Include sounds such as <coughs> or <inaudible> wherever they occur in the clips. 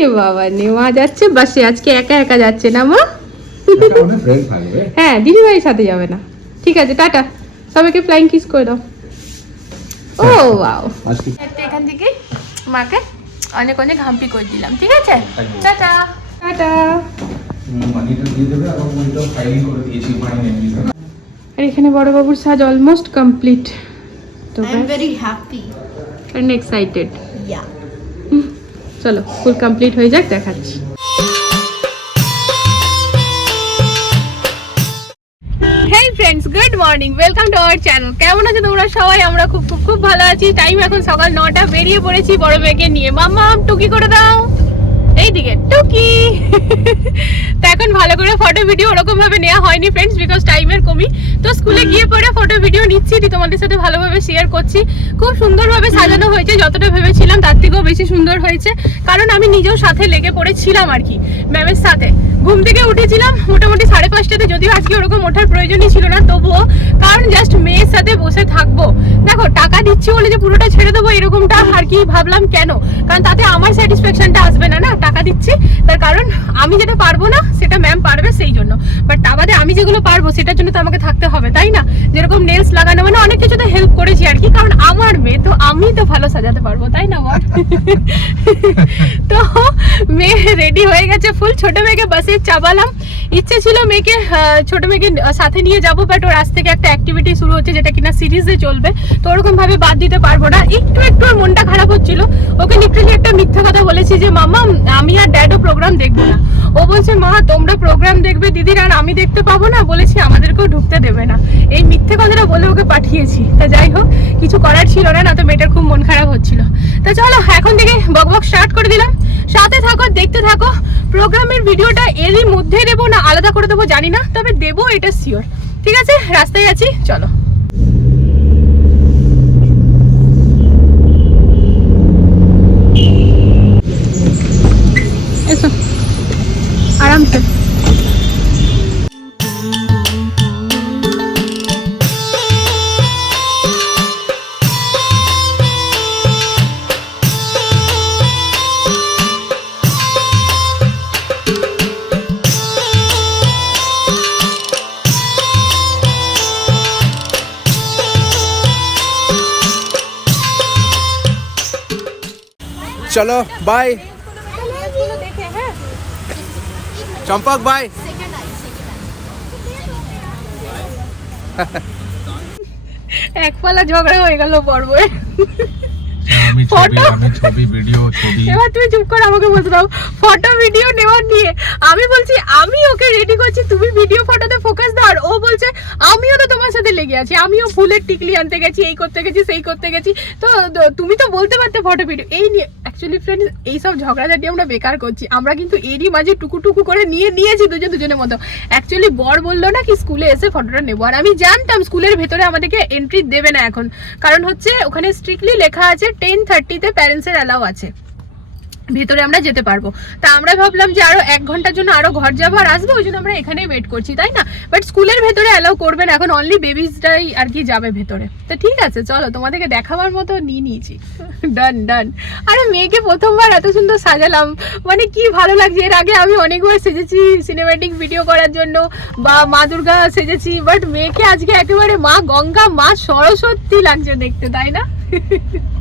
নে বাবা নে মা যাচ্ছে বাসে আজকে একা একা যাচ্ছে না মা? হ্যাঁ দিদিভাইয়ের সাথে যাবে না। ঠিক আছে টাটা। সবাইকে ফ্লাইং কিস করে দাও। ও ওয়াও আজকে এখান থেকে মাকে অনেক অনেক হাম্পি করে দিলাম ঠিক আছে? টাটা। টাটা। আর মনিটা ফাইলিং করে দিয়েছি নেই আর এখানে বড়বাবুর সাজ অলমোস্ট কমপ্লিট তো I'm very happy. Excited Yeah. চলো ফুল কমপ্লিট হয়ে যাক, দেখাচ্ছি। Friends good morning welcome to our channel কেমন আছে তোমরা সবাই? আমরা খুব খুব খুব ভালো আছি। টাইম এখন সকাল নটা। বেরিয়ে পড়েছি বড় মেয়েকে নিয়ে। মাম্মা, টুকি করে দাও। এইদিকে টুকি। তো এখন ভালো করে ফটো ভিডিও ওরকম ভাবে নেওয়া হয়নি ফ্রেন্ডস বিকজ টাইমের কমি। তো স্কুলে গিয়ে পরে ফটো ভিডিও নিচ্ছি তোমাদের সাথে ভালোভাবে শেয়ার করছি। খুব সুন্দরভাবে সাজানো হয়েছে, যতটা ভেবেছিলাম, তার থেকেও বেশি সুন্দর হয়েছে। কারণ আমি নিজেও সাথে লেগে পড়েছিলাম আর কি ম্যামের সাথে। ঘুম থেকে সাড়ে পাঁচটাতে যদিও আজকে ওরকম ওঠার প্রয়োজনই ছিল না তবুও কারণ জাস্ট মেয়ের সাথে বসে থাকব। দেখো টাকা দিচ্ছি বলে যে পুরোটা ছেড়ে দেবো এরকমটা আর কি ভাবলাম কেন? কারণ তাতে আমার স্যাটিসফ্যাকশনটা আসবে না না? টাকা দিচ্ছি তার কারণ আমি যেটা পারব না সেটা ম্যাম পারবে সেই জন্য। বাট তা বাদে আমি যেগুলো পারব সেটার জন্য তো আমাকে থাকতে হবে তাই না? যেরকম নেলস লাগানো মানে অনেক কিছুতে হেল্প করেছি আর কি কারণ আমার মেয়ে তো আমি তো ভালো সাজাতে পারব তাই না বল? <laughs> তো মেয়ে রেডি হয়ে গেছে ফুল। ছোট মেয়েকে বাসে চাপালাম। ইচ্ছে ছিল মেয়েকে আহ, ছোট মেয়েকে সাথে নিয়ে যাব বাট ওর আজ থেকে একটা অ্যাক্টিভিটি শুরু হচ্ছে যেটা কিনা সিরিজে চলবে। তো ওরকম ভাবে বাদ দিতে পারব না। একটু একটু ওর মনটা খারাপ হচ্ছিল। ওকে লিটারালি একটা মিথ্যা কথা বলেছি যে মামা আমি আর ড্যাডও প্রোগ্রাম দেখব না। ও বলছে মা তোমরা প্রোগ্রাম দেখবে দিদির আর আমি দেখতে পাবো না? বলেছি আমাদেরকেও ঢুকতে দেবে না। এই মিথ্যে কথাটা বলে ওকে পাঠিয়েছি। তা যাই হোক কিছু করার ছিল না না তো মেয়েটার খুব মন খারাপ হচ্ছিল। তা চলো এখন থেকে বক বক স্টার্ট করে দিলাম। সাথে থাকো দেখতে থাকো। প্রোগ্রামের ভিডিওটা এরই মধ্যে দেবো না আলাদা করে দেবো জানি না তবে দেবো এটা সিওর ঠিক আছে রাস্তায় আছি চলো। আরামসে চলো বাই চম্পক বাই একপালা ঝগড়া হয়ে গেল পর্বে আমি ছবি আমি ছবি ভিডিও ছবি। এবার তুমি চুপ করে আমাকে বলতে দাও। ফটো ভিডিও নেওয়ার নিয়ে আমি বলছি আমি ওকে রেডি করছি তুমি ভিডিও ফটোতে ফোকাস দাও। আর ও বলছে আমিও তো তোমার সাথে লেগে আছি আমিও ফুলের টিকলি আনতে গেছি এই করতে গেছি সেই করতে গেছি। তো তো তুমি তো বলতে পারতে ফটো ভিডিও এই নিয়ে অ্যাকচুয়ালি ফ্রেন্ড এইসব ঝগড়াঝাটি আমরা বেকার করছি। আমরা কিন্তু এরই মাঝে টুকু টুকু করে নিয়ে নিয়েছি দুজন দুজনের মতো। অ্যাকচুয়ালি বর বলল না কি স্কুলে এসে ফটোটা নেব। আর আমি জানতাম স্কুলের ভেতরে আমাদেরকে এন্ট্রি দেবে না এখন। কারণ হচ্ছে ওখানে স্ট্রিক্টলি লেখা আছে টেন থার্টিতে প্যারেন্টসের অ্যালাউ আছে। ভেতরে আমরা যেতে পারব। তা আমরা ভাবলাম যে আরও এক ঘণ্টার জন্য আরও ঘর যাব আর আসব, ওই জন্য আমরা এখানেই ওয়েট করছি, তাই না? বাট স্কুলের ভেতরে অ্যালাউ করবেন এখন অনলি বেবিসটাই আর কি যাবে ভেতরে। তো ঠিক আছে, চলো তোমাদেরকে দেখাবার মতো নিয়ে নিয়েছি। <laughs> ডান ডান আরে মেয়েকে প্রথমবার এত সুন্দর সাজালাম। মানে কি ভালো লাগছে, এর আগে আমি অনেকবার সেজেছি সিনেম্যাটিক ভিডিও করার জন্য, বা মা দুর্গা সেজেছি বাট মেয়েকে আজকে একেবারে মা গঙ্গা, মা সরস্বতী লাগছে দেখতে, তাই না? <laughs>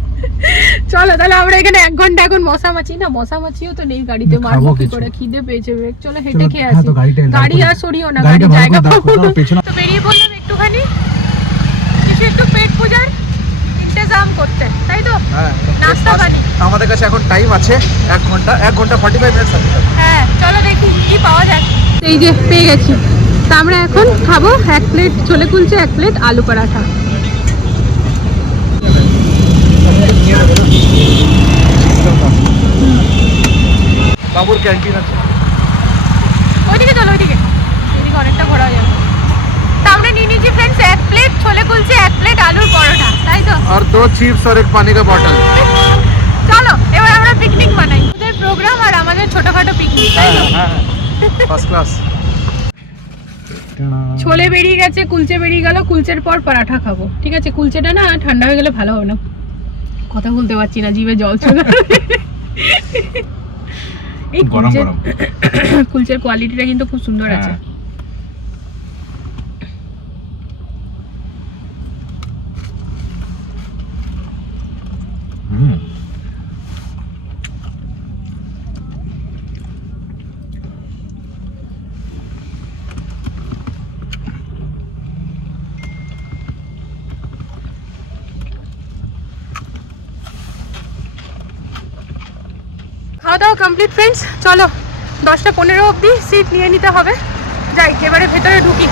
চলো তাহলে আমরা এখানে এক ঘণ্টা এখন মশা মাছি না মশা মাছিও তো নেই গাড়িতে। মারবো খাব কি করে? খিদে পেয়েছে বেশ। চলো হেঁটে খেয়ে হ্যাঁ, আসি দাঁড় গাড়ি আর সরিও না গাড়ি জায়গা পাবো না। তো বেরিয়ে পড়লাম একটুখানি। কিছু একটু পেট পূজার ইন্তজাম করতে তাই তো? হ্যাঁ নাস্তা পানি। আমাদের কাছে এখন টাইম আছে এক ঘণ্টা এক ঘণ্টা ফর্টি ফাইভ মিনিটস আছে। হ্যাঁ চলো দেখি কি পাওয়া যায়। এই যে পেয়ে গেছি। তা আমরা এখন খাব এক প্লেট ছোলে কুলচে এক প্লেট আলু পরাঠা। বাবুর ক্যান্টিন আছে ওইদিকে চলো ওইদিকে এদিকে অনেকটা ঘোরা যাবে তা আমরা নিয়ে নিয়েছি ফ্রেন্ডস এক প্লেট ছোলে কুলচে এক প্লেট আলুর পরোটা তাই তো और दो चिप्स और एक पानी का बॉटल চলো এবার আমরা পিকনিক বানাই ওদের প্রোগ্রাম আর আমাদের ছোটখাটো পিকনিক তাই তো ফার্স্ট ক্লাস ছোলে বেরিয়ে গেছে কুলচে বেরিয়ে গেল কুলচের পর পরাঠা খাবো ঠিক আছে কুলচেটা না ঠান্ডা হয়ে গেলে ভালো হবে না কথা বলতে পারছি না জিভে জল চলে আসবে। এই <coughs> কুলচের কুলচের কোয়ালিটিটা কিন্তু খুব সুন্দর আছে হ্যাঁ। হুম খাওয়া দাওয়া কমপ্লিট ফ্রেন্ডস চলো, দশটা পনেরো অবধি সিট নিয়ে নিতে হবে। যাই, এবারে ভেতরে ঢুকি।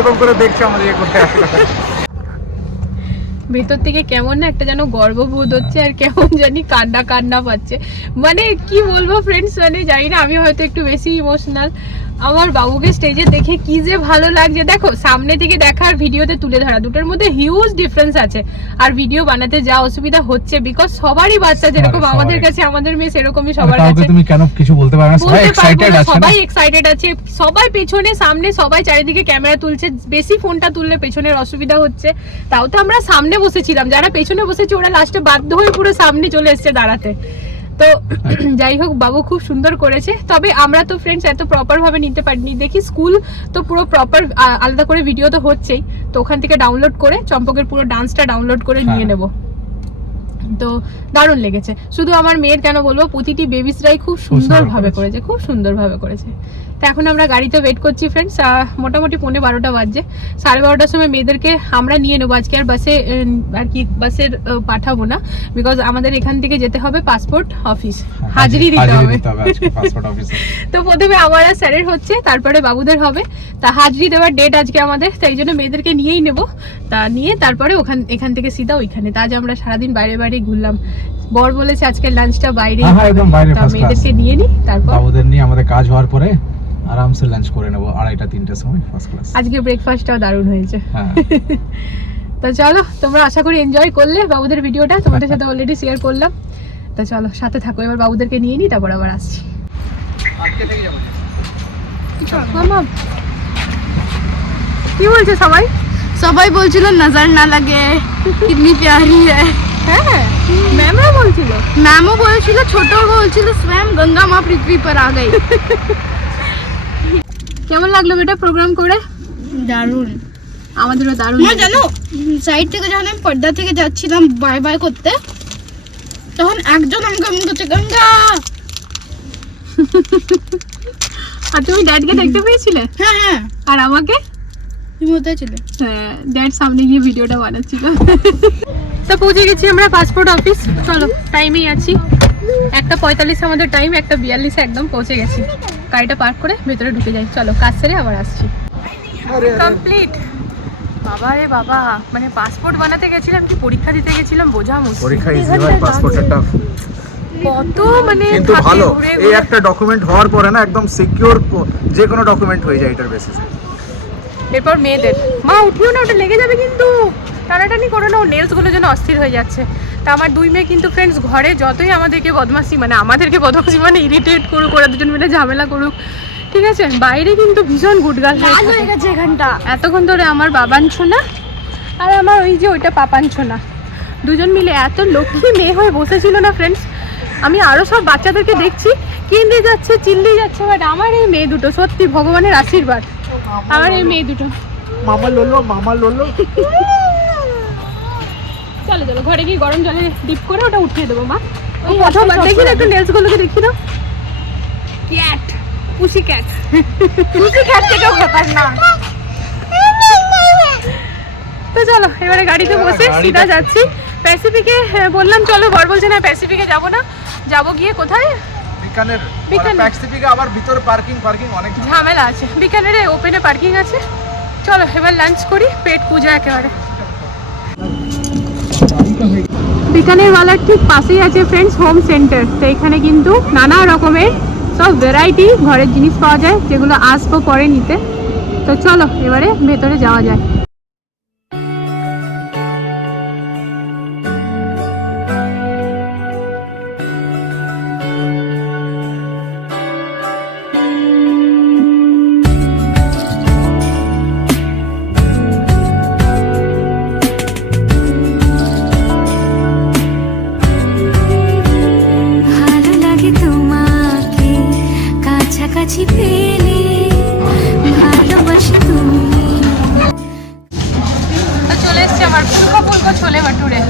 এরকম করে দেখছে আমাদের ভেতর থেকে কেমন না একটা যেন গর্ববোধ হচ্ছে আর কেমন জানি কান্না কান্না পাচ্ছে। মানে কি বলব ফ্রেন্ডস মানে জানি না, আমি হয়তো একটু বেশি ইমোশনাল আমার বাবুকে স্টেজে দেখে কি যে ভালো লাগছে। দেখো সামনে থেকে দেখা আর ভিডিওতে তুলে ধরা দুটোর মধ্যে হিউজ ডিফারেন্স আছে। আর ভিডিও বানাতে যা অসুবিধা হচ্ছে বিকজ সবারই বাচ্চা যেরকম আমাদের কাছে আমাদের মেয়ে সেরকমই সবার কাছে। তুমি কেন কিছু বলতে পারবে না? সবাই এক্সাইটেড আছে সবাই এক্সাইটেড আছে। সবাই পেছনে সামনে সবাই চারিদিকে ক্যামেরা তুলছে বেশি ফোনটা তুললে পেছনের অসুবিধা হচ্ছে। তাও তো আমরা সামনে বসেছিলাম যারা পেছনে বসেছে ওরা লাস্টে বাধ্য হয়ে পুরো সামনে চলে এসেছে দাঁড়াতে। তো যাই হোক বাবু খুব সুন্দর করেছে। তবে আমরা তো ফ্রেন্ডস এত প্রপার ভাবে নিতে পারিনি। দেখি স্কুল তো পুরো প্রপার আলাদা করে ভিডিও তো হচ্ছেই। তো ওখান থেকে ডাউনলোড করে চম্পকের পুরো ডান্সটা ডাউনলোড করে নিয়ে নেব নেব। তো দারুণ লেগেছে। শুধু আমার মেয়ের কেন বলব প্রতিটি বেবিসরাই খুব সুন্দরভাবে ভাবে করেছে খুব সুন্দরভাবে করেছে। তো এখন আমরা গাড়িতে ওয়েট করছি ফ্রেন্ডস মোটামুটি পৌনে বারোটা বাজছে। সাড়ে বারোটার সময় মেয়েদেরকে আমরা নিয়ে নেব। আজকে আর বাসে আর কি বাসের পাঠাবো না। বিকজ আমাদের এখান থেকে যেতে হবে পাসপোর্ট অফিস হাজিরি দিতে হবে। <laughs> তো প্রথমে আমার আর স্যারের হচ্ছে তারপরে বাবুদের হবে। তা হাজরি দেওয়ার ডেট আজকে আমাদের তাই জন্য মেয়েদেরকে নিয়েই নেব। তা নিয়ে তারপরে ওখান এখান থেকে সিধা ওইখানে। তা আজ আমরা সারাদিন বাইরে বাইরে ঘুরলাম। বর বলেছে আজকে লাঞ্চটা বাইরে। হ্যাঁ, হ্যাঁ। মেয়েদেরকে নিয়ে নি তারপর? বাবুদের নিয়ে আমাদের কাজ হওয়ার পরে আরামসে লাঞ্চ করে নেব আড়াইটা তিনটার সময় ফার্স্ট ক্লাস আজকে ব্রেকফাস্টটাও দারুণ হয়েছে। হ্যাঁ। তো চলো তোমরা আশা করি এনজয় করলে বাবুদের ভিডিওটা তোমাদের সাথে অলরেডি শেয়ার করলাম। তো চলো সাথে থাকো এবার বাবুদেরকে নিয়ে নিই তারপর আবার আসছি। কি বলছে সবাই? সবাই বলছিল নজর না লাগে কিডনি প্যারি হ্যাঁ ম্যামরা বলছিল। ম্যামও বলছিল ছোট বলছিল স্বয়ং গঙ্গা মা পৃথিবী পর আ গই <laughs> কেমন লাগল বেটা প্রোগ্রাম করে? দারুণ। আমাদেরও দারুণ না জানো সাইড থেকে যখন আমি পর্দা থেকে যাচ্ছিলাম বাই বাই করতে তখন একজন আমাকে এমন করছে গঙ্গা! <laughs> আর তুমি ড্যাডকে দেখতে পেয়েছিলে? হ্যাঁ হ্যাঁ। আর আমাকে? তুমি কোথায় ছিলে? হ্যাঁ ড্যাড সামনে গিয়ে ভিডিওটা বানাচ্ছিল। <laughs> তো পৌঁছে গেছি আমরা পাসপোর্ট অফিস চলো টাইমেই আছি। একটা পঁয়তাল্লিশ আমাদের টাইম একটা বিয়াল্লিশে একদম পৌঁছে গেছি। গাড়িটা পার্ক করে ভেতরে ঢুকে যাই। চলো কাজ সেরে আবার আসছি। কমপ্লিট বাবা রে বাবা মানে পাসপোর্ট বানাতে গেছিলাম কি পরীক্ষা দিতে গেছিলাম বোঝা মুশকিল। পরীক্ষা ইজি ভাই পাসপোর্টের টাফ কত মানে কিন্তু ভালো এই একটা ডকুমেন্ট হওয়ার পরে না একদম সিকিউর যে কোনো ডকুমেন্ট হয়ে যায় এটার বেসিসে এরপর মেয়েদের। মা উঠিও না ওটা লেগে যাবে কিন্তু। টানাটানি করো না ও নেলসগুলো যেন অস্থির হয়ে যাচ্ছে। তা আমার দুই মেয়ে কিন্তু ফ্রেন্ডস ঘরে যতই আমাদেরকে বদমাসি মানে আমাদেরকে বদমাসি মানে ইরিটেট করুক ওরা দুজন মিলে ঝামেলা করুক ঠিক আছে? বাইরে কিন্তু ভীষণ গুটগাল হয়ে। গেছে এখানটা। এতক্ষণ ধরে আমার বাবানছো না আর আমার ওই যে ওইটা পাপান ছোনা দুজন মিলে এত লক্ষ্মী মেয়ে হয়ে বসেছিল না ফ্রেন্ডস আমি আরও সব বাচ্চাদেরকে দেখছি কিনতে যাচ্ছে চিল্লি যাচ্ছে বাট আমার এই মেয়ে দুটো সত্যি ভগবানের আশীর্বাদ। আমার এই মেয়ে দুটো। মামা লোলো মামা লোলো। <laughs> চলো চলো ঘরে গিয়ে গরম জলে ডিপ করে ওটা উঠিয়ে দেবো মা। ওই প্রথমবার দেখি না একটু নেলস গুলোকে দেখি না ক্যাট পুসি ক্যাট পুসি খ্যাট থেকেও খতরনাক তো চলো এবারে গাড়িতে বসে সিধা যাচ্ছি। প্যাসিফিকে বললাম চলো বর বলছে না প্যাসিফিকে যাব না। যাব গিয়ে কোথায়? বিকানের বিকানের। প্যাক্সিফিকে আবার ভিতরে পার্কিং পার্কিং অনেক ঝামেলা। আছে। বিকানেরে ওপেনে পার্কিং আছে। চলো এবার লাঞ্চ করি পেট পূজা একেবারে। বিকানের ওয়ালার ঠিক পাশেই আছে ফ্রেন্ডস হোম সেন্টার তো এখানে কিন্তু নানা রকমের সব ভ্যারাইটি ঘরের জিনিস পাওয়া যায়, যেগুলো আসব পরে নিতে। তো চলো, এবারে ভেতরে যাওয়া যায় কাছাকাছি পেলে ভালোবাসি তুমি। চলে এসছি আমার ফুলকো ফুলকো ছোলে ভাটুরে।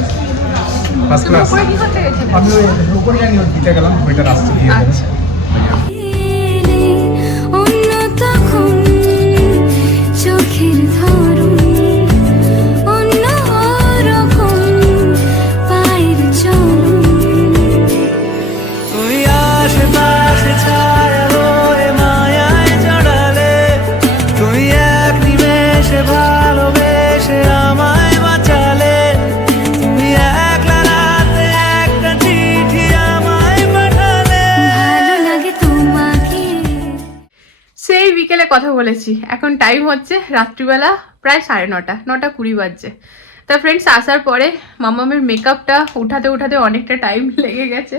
উপরে কি করতে আমি ওই উপরে জানি দিতে গেলাম ওইটা রাস্তা দিয়ে আচ্ছা। কথা বলেছি। এখন টাইম হচ্ছে রাত্রিবেলা প্রায় সাড়ে নটা নটা কুড়ি বাজছে। তা ফ্রেন্ডস আসার পরে মামামের মেকআপটা উঠাতে উঠাতে অনেকটা টাইম <laughs> লেগে গেছে।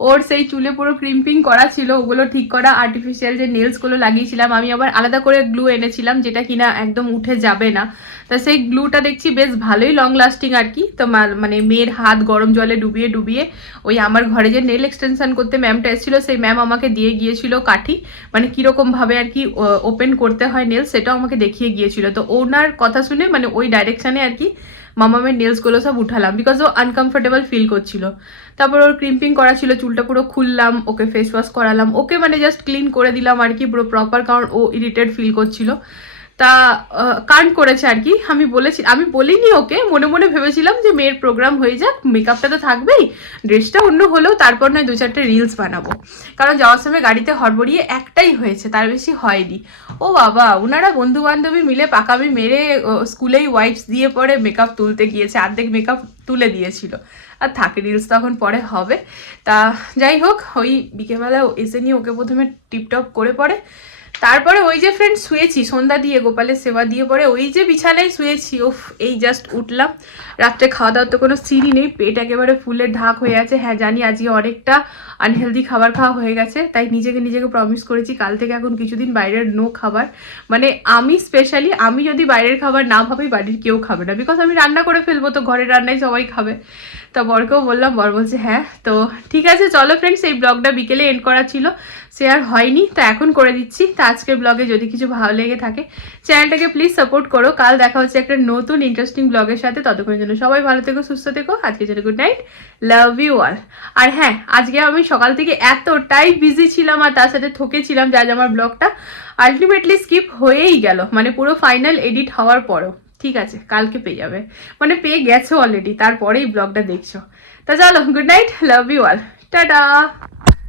ওর সেই চুলে পুরো ক্রিম্পিং করা ছিল, ওগুলো ঠিক করা আর্টিফিশিয়াল যে নেলসগুলো লাগিয়েছিলাম, আমি আবার আলাদা করে গ্লু এনেছিলাম, যেটা কিনা একদম উঠে যাবে না। তা সেই গ্লুটা দেখছি বেশ ভালোই লং লাস্টিং আর কি। তো মানে মেয়ের হাত গরম জলে ডুবিয়ে ডুবিয়ে ওই আমার ঘরে যে নেল এক্সটেনশন করতে ম্যামটা এসেছিল, সেই ম্যাম আমাকে দিয়ে গিয়েছিল কাঠি। মানে কীরকমভাবে আর কি ওপেন করতে হয় নেল সেটাও আমাকে দেখিয়ে গিয়েছিল। তো ওনার কথা শুনে মানে ওই ডাইরেকশানে আর কি মামামের নেলসগুলো সব উঠালাম বিকজ ও আনকমফোর্টেবল ফিল করছিল। তারপর ওর ক্রিম্পিং করা ছিল, চুলটা পুরো খুললাম, ওকে ফেস ওয়াশ করালাম, ওকে মানে জাস্ট ক্লিন করে দিলাম আর কি পুরো প্রপার কারণ ও ইরিটেড ফিল করছিল। তা কান করেছে আর কি। আমি বলেছি, আমি বলিনি ওকে, মনে মনে ভেবেছিলাম যে মেয়ের প্রোগ্রাম হয়ে যাক মেকআপটা তো থাকবেই ড্রেসটা অন্য হলেও তারপর নয় দু চারটে রিলস বানাবো। কারণ যাওয়ার সময় গাড়িতে হড়বড়িয়ে একটাই হয়েছে, তার বেশি হয়নি। ও বাবা ওনারা বন্ধু বান্ধবী মিলে পাকামি মেরে স্কুলেই ওয়াইপস দিয়ে পরে মেকআপ তুলতে গিয়েছে অর্ধেক মেকআপ তুলে দিয়েছিল। আর থাকে রিলস তখন পরে হবে। তা, যাই হোক, ওই বিকেলবেলা এসে নিয়ে ওকে প্রথমে টিপটপ করে পরে তারপরে ওই যে ফ্রেন্ড শুয়েছি, সন্ধ্যা দিয়ে, গোপালের সেবা দিয়ে পরে ওই যে বিছানায় শুয়েছি ওফ এই জাস্ট উঠলাম। রাত্রে খাওয়া দাওয়ার তো কোনো সিনই নেই, পেট একেবারে ফুলের ঢাক হয়ে আছে। হ্যাঁ জানি আজকে অনেকটা আনহেলদি খাবার খাওয়া হয়ে গেছে, তাই নিজেকে নিজেকে প্রমিস করেছি কাল থেকে এখন কিছুদিন বাইরের নো খাবার। মানে আমি স্পেশালি আমি যদি বাইরের খাবার না ভাবি, বাড়ির কেউ খাবে না। বিকজ আমি রান্না করে ফেলব তো, ঘরের রান্নাই সবাই খাবে। তা বরকেও বললাম, বর বলছে হ্যাঁ তো ঠিক আছে, চলো ফ্রেন্ডস এই ব্লগটা বিকেলে এন্ড করা ছিল। শেয়ার হয়নি, তো এখন করে দিচ্ছি। তো আজকের ব্লগে যদি কিছু ভালো লেগে থাকে চ্যানেলটাকে প্লিজ সাপোর্ট করো। কাল দেখা হচ্ছে একটা নতুন ইন্টারেস্টিং ব্লগের সাথে। ততক্ষণের জন্য সবাই ভালো থেকো, সুস্থ থেকো। আজকে জন্য good night love you all আর হ্যাঁ আজকে আমি সকাল থেকে এতটাই বিজি ছিলাম আর তার সাথে থকেছিলাম যা আমার ব্লগটা আলটিমেটলি স্কিপ হয়েই গেল মানে পুরো ফাইনাল এডিট হওয়ার পরেও। ঠিক আছে, কালকে পেয়ে যাবে। মানে পেয়ে গেছো অলরেডি তারপরেই ব্লগটা দেখছ। তা চলো good night love you all tata!